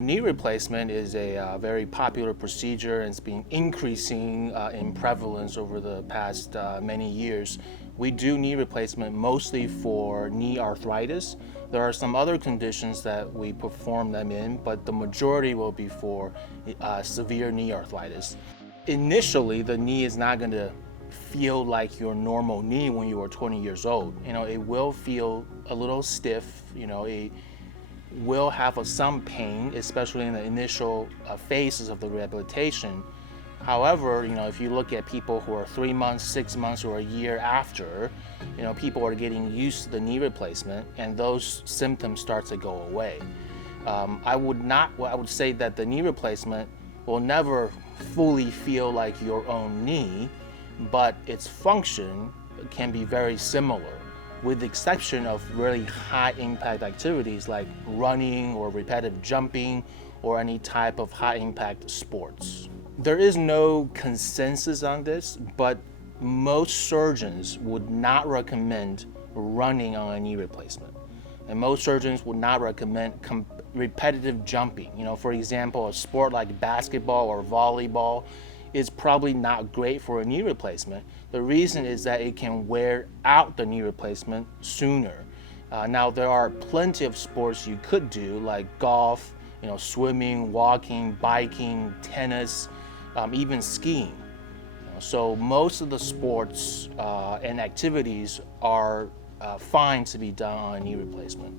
Knee replacement is a very popular procedure and it's been increasing in prevalence over the past many years. We do knee replacement mostly for knee arthritis. There are some other conditions that we perform them in, but the majority will be for severe knee arthritis. Initially, the knee is not going to feel like your normal knee when you are 20 years old. It will feel a little stiff. It will have some pain, especially in the initial phases of the rehabilitation. However, if you look at people who are 3 months, 6 months, or a year after, people are getting used to the knee replacement, and those symptoms start to go away. I would say that the knee replacement will never fully feel like your own knee, but its function can be very similar, with the exception of really high impact activities like running or repetitive jumping or any type of high impact sports. There is no consensus on this, but most surgeons would not recommend running on a knee replacement. And most surgeons would not recommend repetitive jumping. For example, a sport like basketball or volleyball is probably not great for a knee replacement. The reason is that it can wear out the knee replacement sooner. Now, there are plenty of sports you could do, like golf, swimming, walking, biking, tennis, even skiing. So most of the sports and activities are fine to be done on a knee replacement.